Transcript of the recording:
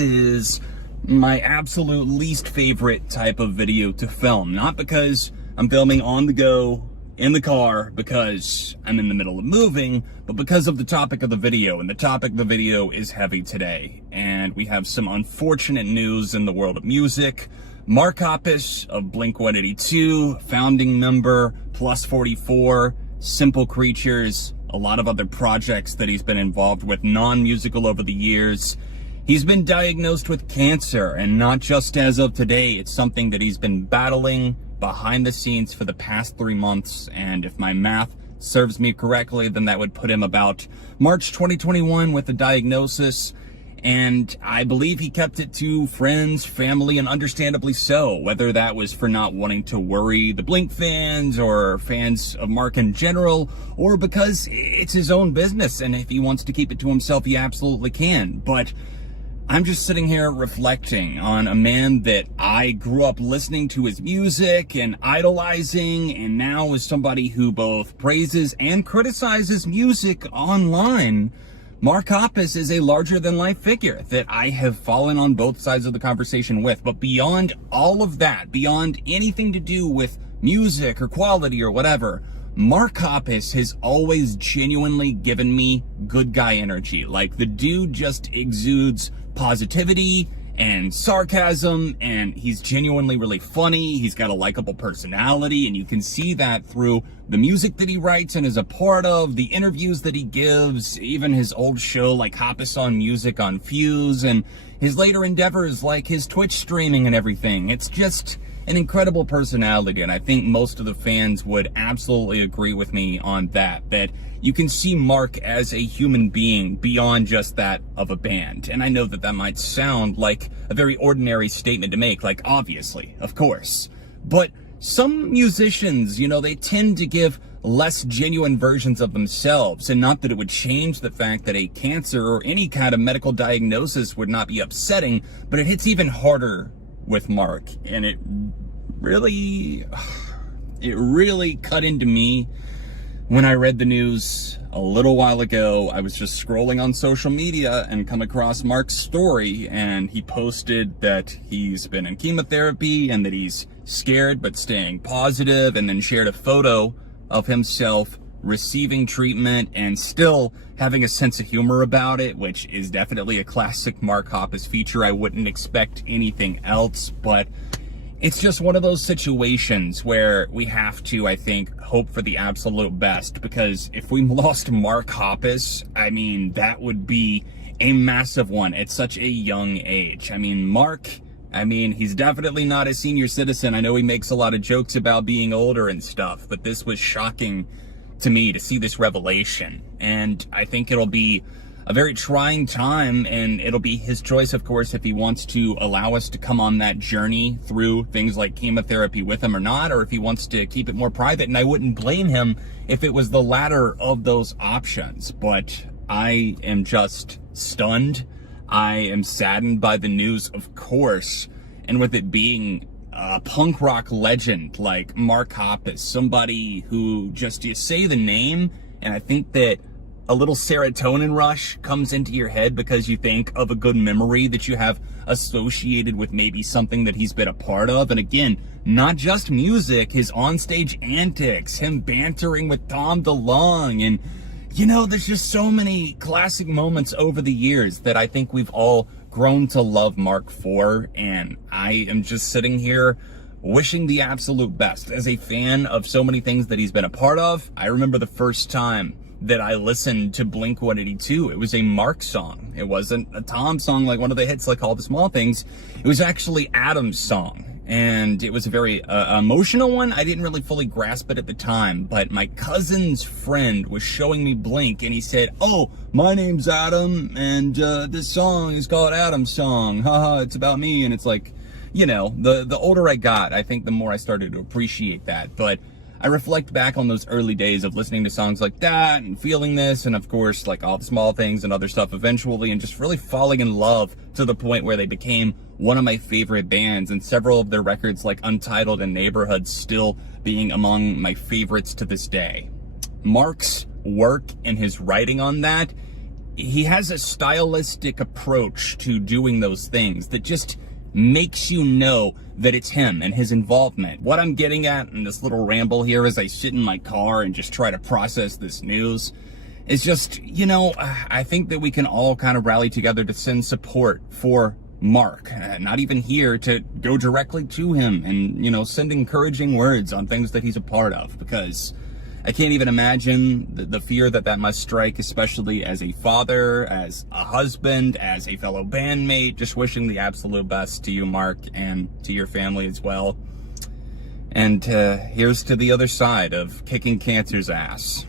is my absolute least favorite type of video to film. Not because I'm filming on the go, in the car, because I'm in the middle of moving, but because of the topic of the video. And the topic of the video is heavy today. And we have some unfortunate news in the world of music. Mark Hoppus of Blink-182, founding member, Plus 44, Simple Creatures, a lot of other projects that he's been involved with, non-musical over the years. He's been diagnosed with cancer, and not just as of today. It's something that he's been battling behind the scenes for the past 3 months, and if my math serves me correctly, then that would put him about March 2021 with the diagnosis. And I believe he kept it to friends, family, and understandably so, whether that was for not wanting to worry the Blink fans or fans of Mark in general, or because it's his own business, and if he wants to keep it to himself, he absolutely can. But I'm just sitting here reflecting on a man that I grew up listening to his music and idolizing, and now is somebody who both praises and criticizes music online. Mark Hoppus is a larger-than-life figure that I have fallen on both sides of the conversation with. But beyond all of that, beyond anything to do with music or quality or whatever, Mark Hoppus has always genuinely given me good guy energy. Like, the dude just exudes positivity and sarcasm, and he's genuinely really funny. He's got a likable personality, and you can see that through the music that he writes and is a part of, the interviews that he gives, even his old show like Hoppus on Music on Fuse, and his later endeavors like his Twitch streaming and everything. It's just an incredible personality, and I think most of the fans would absolutely agree with me on that you can see Mark as a human being beyond just that of a band. And I know that that might sound like a very ordinary statement to make, like, obviously, of course. But some musicians, you know, they tend to give less genuine versions of themselves, and not that it would change the fact that a cancer or any kind of medical diagnosis would not be upsetting, but it hits even harder with Mark. And it really cut into me when I read the news a little while ago. I was just scrolling on social media and come across Mark's story, and he posted that he's been in chemotherapy and that he's scared but staying positive, and then shared a photo of himself receiving treatment and still having a sense of humor about it, which is definitely a classic Mark Hoppus feature. I wouldn't expect anything else, but it's just one of those situations where we have to, I think, hope for the absolute best, because if we lost Mark Hoppus, I mean, that would be a massive one at such a young age. I mean, Mark, he's definitely not a senior citizen. I know he makes a lot of jokes about being older and stuff, but this was shocking to me to see this revelation. And I think it'll be a very trying time, and it'll be his choice, of course, if he wants to allow us to come on that journey through things like chemotherapy with him or not, or if he wants to keep it more private. And I wouldn't blame him if it was the latter of those options. But I am just stunned. I am saddened by the news, of course, and with it being a punk rock legend like Mark Hoppus, somebody who just, you say the name, and I think that a little serotonin rush comes into your head because you think of a good memory that you have associated with maybe something that he's been a part of. And again, not just music, his onstage antics, him bantering with Tom DeLonge, and you know, there's just so many classic moments over the years that I think we've all grown to love Mark for. And I am just sitting here wishing the absolute best. As a fan of so many things that he's been a part of, I remember the first time that I listened to Blink-182. It was a Mark song. It wasn't a Tom song like one of the hits like All the Small Things. It was actually Adam's song, and it was a very emotional one. I didn't really fully grasp it at the time, but my cousin's friend was showing me Blink, and he said, "Oh, my name's Adam, and this song is called Adam's Song. Haha, it's about me." And it's like, you know, the older I got, I think the more I started to appreciate that. But I reflect back on those early days of listening to songs like that and feeling this, and of course, like All the Small Things and other stuff eventually, and just really falling in love to the point where they became one of my favorite bands, and several of their records like Untitled and Neighborhood still being among my favorites to this day. Mark's work and his writing on that he has a stylistic approach to doing those things that just makes you know that it's him and his involvement. What I'm getting at in this little ramble here as I sit in my car and just try to process this news is just, you know, I think that we can all kind of rally together to send support for Mark, not even here to go directly to him and, you know, send encouraging words on things that he's a part of, because I can't even imagine the fear that must strike, especially as a father, as a husband, as a fellow bandmate. Just wishing the absolute best to you, Mark, and to your family as well. And here's to the other side of kicking cancer's ass.